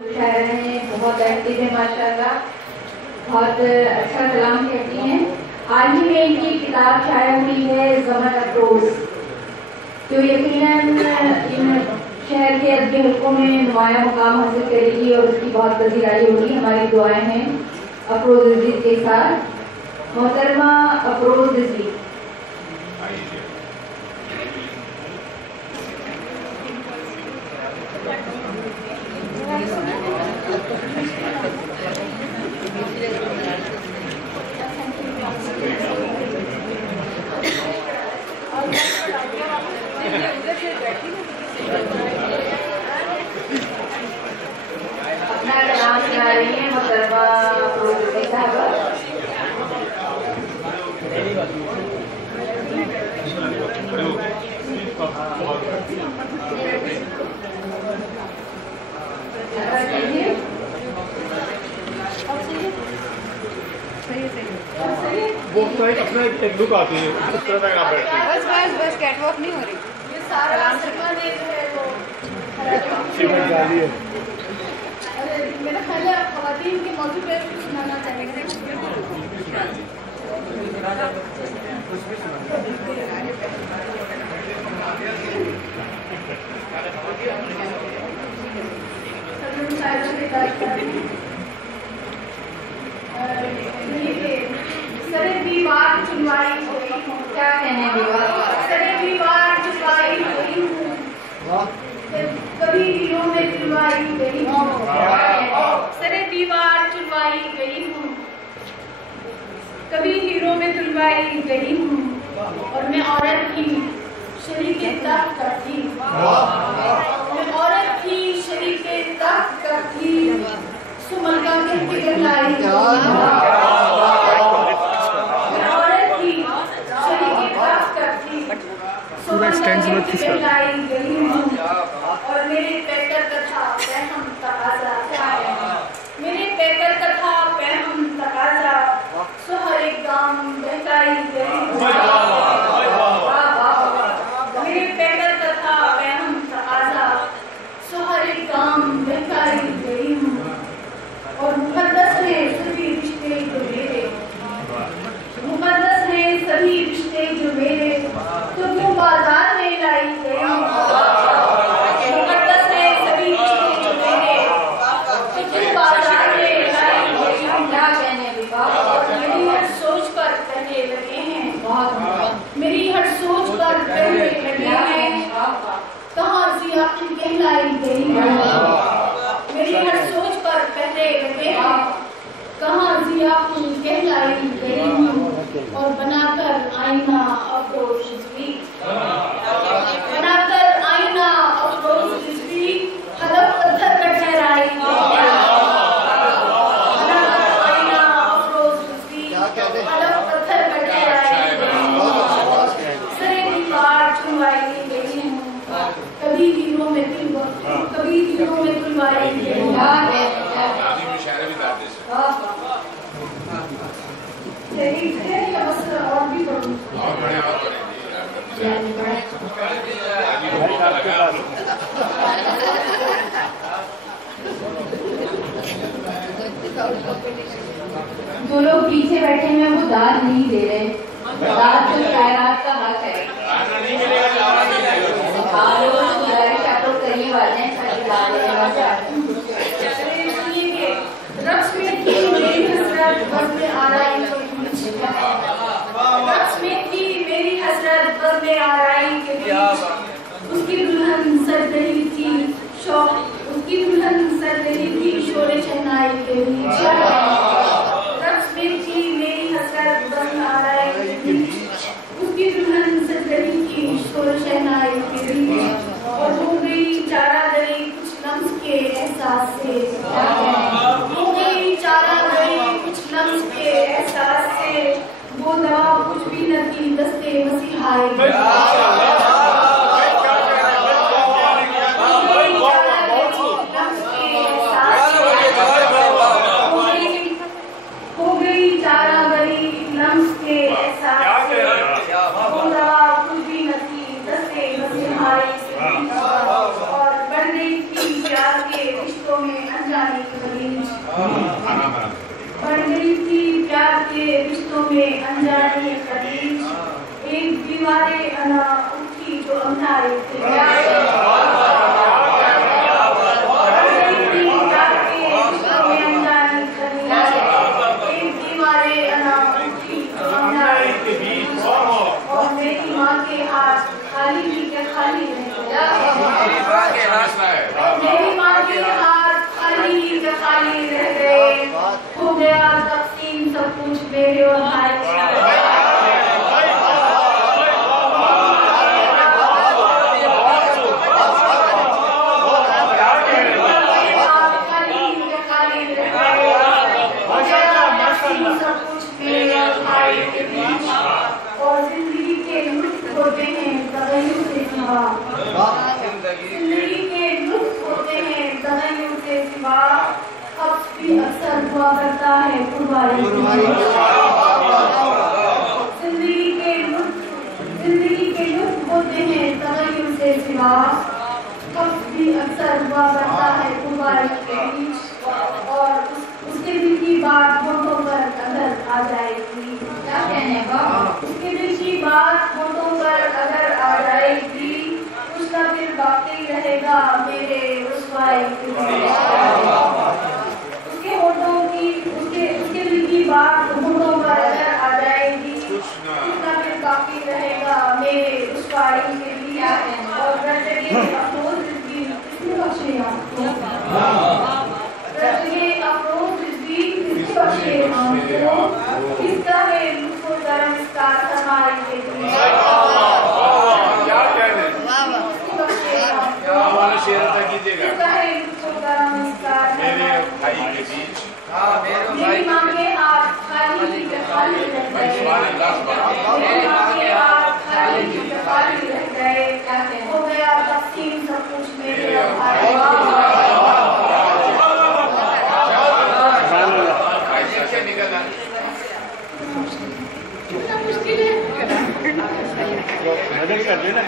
बहुत एक्टिव है माशाल्लाह, बहुत अच्छा कलाम कहती हैं। हाल ही में इनकी किताब शाया हुई है ज़मन अफरोज, जो यकीनन इन शहर के अदबी हल्कों में नुमाया मुकाम हासिल करेगी और उसकी बहुत पजीराई होगी। हमारी दुआएं हैं अफरोज रिजवी के साथ। मोहतरमा अफरोज रिजवी। अपना कलाम सुना रही है मोहतरमा अफरोज रिजवी साहबा। वो तो अपना एक लुक आती है, इस तरह का आप बैठते हैं। बस कैटवॉक नहीं हो रही। ये सारा सिर्फ है वो सीमेंट डाली है। मेरा ख्याल है आप ख़वातीन के मौजूद पे कुछ सुनाना चाहेंगे। सरे दीवार चुनवाई क्या कहने दीवार, सरे दीवार चुनवाई गई हूँ, कभी दिलों में चुनवाई गई हूँ, सरे दीवार चुनवाई गई हूँ, कभी हीरों में तुलवाई गई हूँ। और मैं औरत की शरीक तख्त करती, मैं औरत की शरीक तख्त करती, सुमलका कह के कहलाई, मैं औरत की शरीक तख्त करती, सुमलका कह के कहलाई गई हूँ। और मेरे पैकर कथा पैहम तकाजा, मेरे पैकर कथा पैहम तकाजा, सो हर एक गाम बहकाई गई हूँ। मेरे पैकर कथा पैहम तकाजा, सो हर एक गाम बहकाई गई हूँ। और मुकद्दस है सभी रिश्ते जो मेरे, मुकद्दस है सभी रिश्ते जो मेरे, तो क्यों बाजार में लाई गई हूँ। मुकद्दस है सभी रिश्ते जो मेरे, तो क्यों बाजार में लाई गई हूँ। क्या कहने मेरी हर सोच पर कहने लगे हैं, मेरी हर सोच पर कहने लगे हैं, कहाँ जिया कहलाई गई हूँ। मेरी हर सोच पर कहने लगे हैं, कहाँ जिया कहलाई गई हूँ। और बनाकर आईना अफरोज रिजवी, बनाकर आईना अफरोज रिजवी, हलफ पत्थर का ठहराई, बनाकर आईना अफरोज रिजवी, हलफ पत्थर का ठहराई, सरे दीवार चुनवाई गई हूँ, कभी दिलों में कभी दिलों में तुलवाई गई हूँ। और भी पढ़ूं जो लोग पीछे बैठे हैं वो दाद नहीं दे रहे, दाद तो शायरात का हक है। करिए वाले रक्स में थी मेरी हसरत बस में आराई, रक्स में थी मेरी हसरत बस में आराई के बीच, उसकी दुल्हन सज रही थी शौक, उसकी दुल्हन सज रही थी शोरे शहनाई के बीच। रक्स में थी मेरी हसरत बस में आराई के बीच, उसकी दुल्हन सज रही थी शोरे शहनाई के बीच। और हो गई चारा गई कुछ लम्स के एहसास से, हो गई चारा गई कुछ लम्स के एहसास से, वो दवा कुछ भी न थी दस्ते मसीहाई। हो गई चारा गई लम्स के एहसास से, वो दवा कुछ भी न थी दस्ते मसीहाई। और बन गई थी प्यार के रिश्तों में में अनजाने के बीच बढ़ गई थी प्यार के रिश्तों में अनजाने के बीच एक दीवारें अना उठी जो अंधारे थे खाली ही क्या खाली मेरी माँ के हाथ खाली ही क्या खाली रह गए हो गया तकसीम सब कुछ मेरे और भाई सब कुछ मेरे और भाई के बीच और जिंदगी के लुत्फ होते हैं तगय्युर से सिवा जिंदगी के लुत्फ होते हैं तगय्युर से सिवा अब भी अक्सर हुआ करता है कुर्बानी जिंदगी के लुत्फ होते हैं तगय्युर से सिवा अब भी अक्सर हुआ करता है कुर्बानी के बीच और उसके दिल की बात होठों पर अगर आ जाएगी क्या कहने का उसके दिल की बात होठों पर अगर आ जाएगी उसका फिर बाकी रहेगा मेरे रुसवाई उसके होठों की उसके दिल की बात होठों पर अगर आ जाएगी उसका फिर बाकी रहेगा मेरे रुसवाई के लिए और रटगे अफरोज रिजवी किसने बख्शे आपको रटगे अफरोज रिजवी किसने बख्शे हमको किसका है लुत्फ़ो करम इसका समाई के लिए क्या कह रहे हैं हमारा शेर अदा कीजिएगा किसका है लुत्फ़ो करम इसका मेरे भाई के बीच मेरी माँ के हाथ खाली खाली रह गए मेरी माँ के हाथ खाली रह गए हो गया तकसीम सब कुछ मेरे भाई मुश्किल है कर देना